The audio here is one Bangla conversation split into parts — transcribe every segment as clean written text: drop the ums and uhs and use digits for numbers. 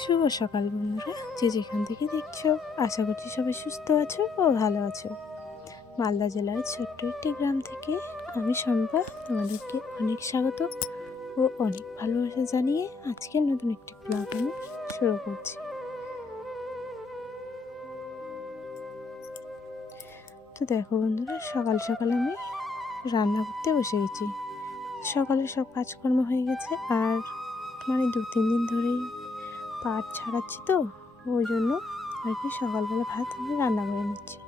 শুভ সকাল বন্ধুরা, যে যেখান থেকে দেখছো আশা করছি সবাই সুস্থ আছো ও ভালো আছো। মালদা জেলার ছোট্ট একটি গ্রাম থেকে আমি শম্পা তোমাদেরকে অনেক স্বাগত ও অনেক ভালোবাসা জানিয়ে আজকের নতুন একটি ব্লগ আমি শুরু করছি। তো দেখো বন্ধুরা, সকাল সকাল আমি রান্না করতে বসে গেছি। সকালে সব কাজকর্ম হয়ে গেছে, আর 2-3 দিন ধরেই পাট ছাড়াচ্ছি, তো ওই জন্য আর কি সকালবেলা ভাত আমি রান্না করে নিচ্ছি।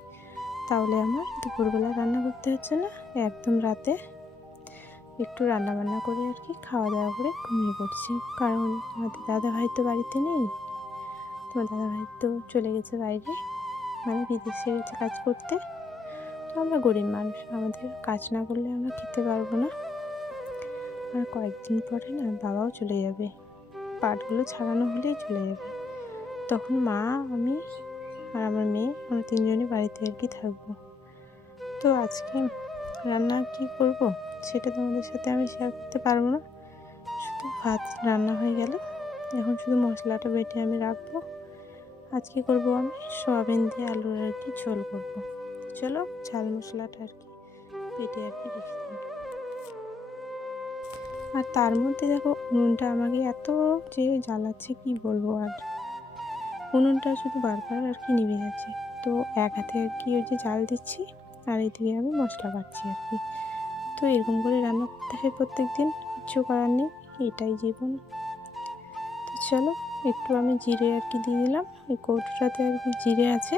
তাহলে আমার দুপুরবেলা রান্না করতে হচ্ছে না, একদম রাতে একটু রান্না বান্না করে আর কি খাওয়া দাওয়া করে ঘুমিয়ে পড়ছি। কারণ আমাদের দাদাভাই তো বাড়িতে নেই, তোমার দাদাভাই তো চলে গেছে বাইরে, বিদেশে গেছে কাজ করতে। তো আমরা গরিব মানুষ, আমাদের কাজ না করলে আমরা খেতে পারবো না। আর কয়েকদিন পরে না বাবাও চলে যাবে, পাটগুলো ছাড়ানো হলেই চলে যাবে। তখন মা, আমি আর আমার মেয়ে, আমরা তিনজনই বাড়িতে আর কি থাকবো। তো আজকে রান্না কি করব সেটা তোমাদের সাথে আমি শেয়ার করতে পারবো না। শুধু ভাত রান্না হয়ে গেল, এখন শুধু মশলাটা বেটে আমি রাখবো। আজকে করব আমি সয়াবিন দিয়ে আলুর আর কি ঝোল করব। চলো ঝাল মশলাটা আর কি বেটে আর কি রেখে দিই। আর তার মধ্যে দেখো উনুনটা আমাকে এত যে জ্বালাচ্ছে কি বলবো, আর উনুনটা শুধু বারবার আর কি নিভে যাচ্ছে। তো এক হাতে আর কি ওই যে জাল দিচ্ছি, আর এইদিকে আমি মশলা বাটছি আর কি। তো এরকম করে রান্না করতে হয় প্রত্যেক দিন, কিচ্ছু করার নেই, এটাই জীবন। তো চলো একটু আমি জিরে আর কি দিয়ে দিলাম, এই কৌটোটাতে আর কি জিরে আছে,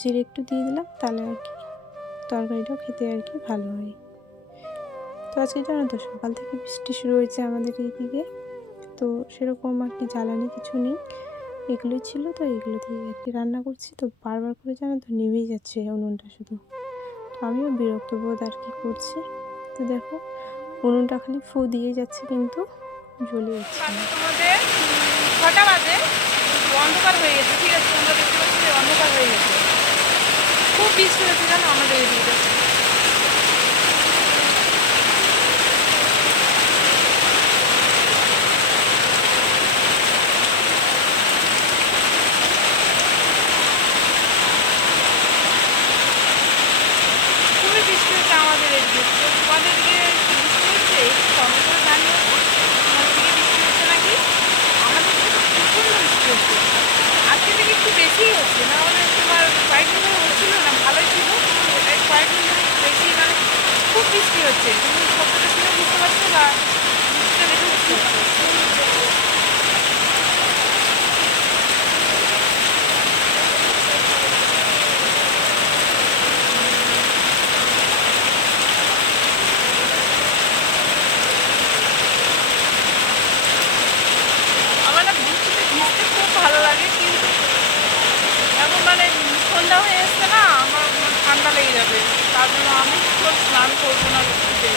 জিরে একটু দিয়ে দিলাম, তাহলে আর কি তরকারিটাও খেতে আর কি ভালো হয়। তো আজকে জানো তো সকাল থেকে বৃষ্টি শুরু হয়েছে আমাদের এইদিকে, তো সেরকম আর কি জ্বালানি কিছু নেই, এগুলোই ছিল। তো এগুলো দিয়ে আর কি রান্না করছি, তো বারবার করে জানো তো নিভেই যাচ্ছে উনুনটা শুধু। তো আমিও বিরক্ত বোধ আর কি করছি। তো দেখো উনুনটা খালি ফু দিয়ে যাচ্ছে, কিন্তু জ্বলে যাচ্ছে না। তোমাদের 6টা বাজে, অন্ধকার হয়ে গেছে। ঠিক আছে, তোমরা দেখতে পাচ্ছি যে অন্ধকার হয়ে গেছে, খুব বৃষ্টি হয়েছে জানো আমাদের এদিকে। খুবই বৃষ্টি হচ্ছে আমাদের এদিকে। তো তোমাদের দিকে বৃষ্টি হচ্ছে একটু কমেন্ট করে জানিও তো, তোমাদের দিকে বৃষ্টি হচ্ছে নাকি। আমাদের দিকে তো প্রচণ্ড বৃষ্টি হচ্ছে, আজকে থেকে একটু বেশিই হচ্ছে। না হলে তোমার কয়েকদিন ধরে হচ্ছিল না, ভালোই ছিল, এই কয়েকদিন ধরে একটু বেশি, খুব বৃষ্টি হচ্ছে। তুমি কতটা শুনে বুঝতে পারছো, বা বৃষ্টিটা দেখে বুঝতে পারছো। আমার না বৃষ্টিতে ভিজতে খুব ভালো লাগে, কিন্তু এখন সন্ধ্যা হয়ে এসছে না, আমার ঠান্ডা লেগে যাবে। তার জন্য আমি স্নান করবো না বৃষ্টিতে।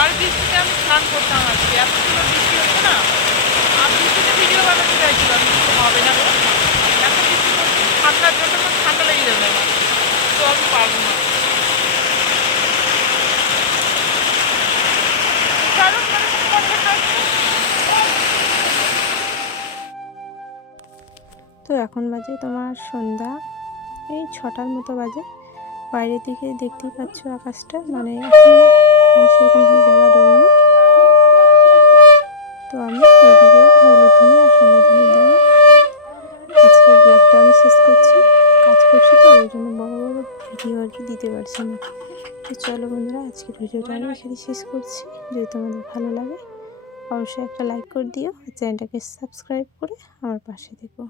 আর বৃষ্টিতে আমি স্নান করতাম আজকে, এত সুন্দর বৃষ্টি হচ্ছে না। আমি বৃষ্টিতে ভিডিও বানাতে চাইছিলাম, কিন্তু হবে না গো, এত বৃষ্টি করছে। ঠান্ডার জন্য আমার ঠান্ডা লেগে যাবে আমার, তো আমি পারবো না। কারণ তো এখন বাজে তোমার সন্ধ্যা এই 6টার মতো বাজে। বাইরের দিকে দেখতেই পাচ্ছ আকাশটা, এখন সেরকমভাবে বেলা ডোবেনি। তো আমি এদিকে হলুদ ধনে আর সংগঠনে দিয়ে আজকের ব্লগটা আমি শেষ করছি। কাজ করছি তো ওই জন্য বড় বড় ভিডিও আর কি দিতে পারছি না। তো চলো বন্ধুরা, আজকের ভিডিওটা আমি এখানে শেষ করছি। যদি তোমাদের ভালো লাগে অবশ্যই একটা লাইক করে দিও, আর চ্যানেলটাকে সাবস্ক্রাইব করে আমার পাশে থেকো।